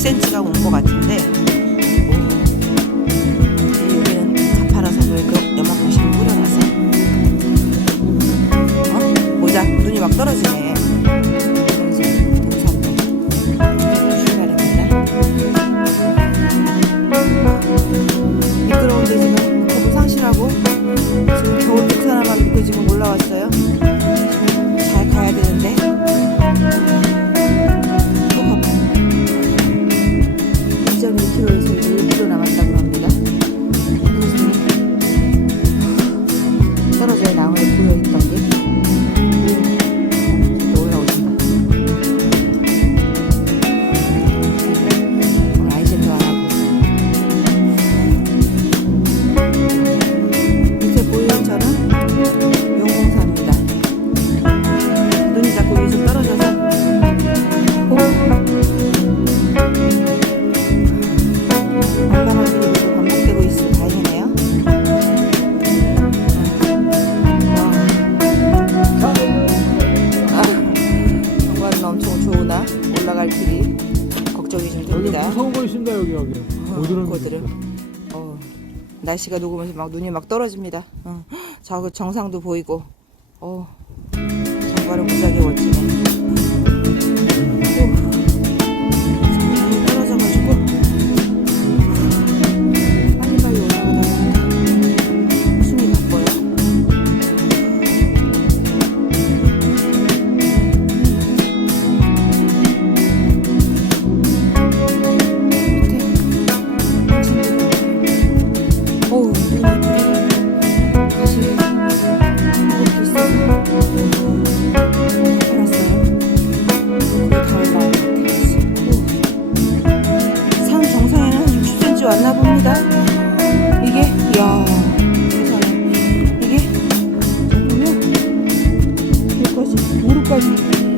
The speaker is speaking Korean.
10cm가 온 것 같은데. 여기는 가파라서 그 염화 표시를 뿌려놔서. 어? 모자 눈이 막 떨어지네. 겁니다. 무서운 거 있습니다 여기 여기. 어, 고드름. 어, 날씨가 녹으면서 막 눈이 막 떨어집니다. 어, 저 그 정상도 보이고. 어, 장가를 무지하게 멋지네. 왔나 봅니다. 이게 야 세상에 이게 보면 여기까지 무릎까지.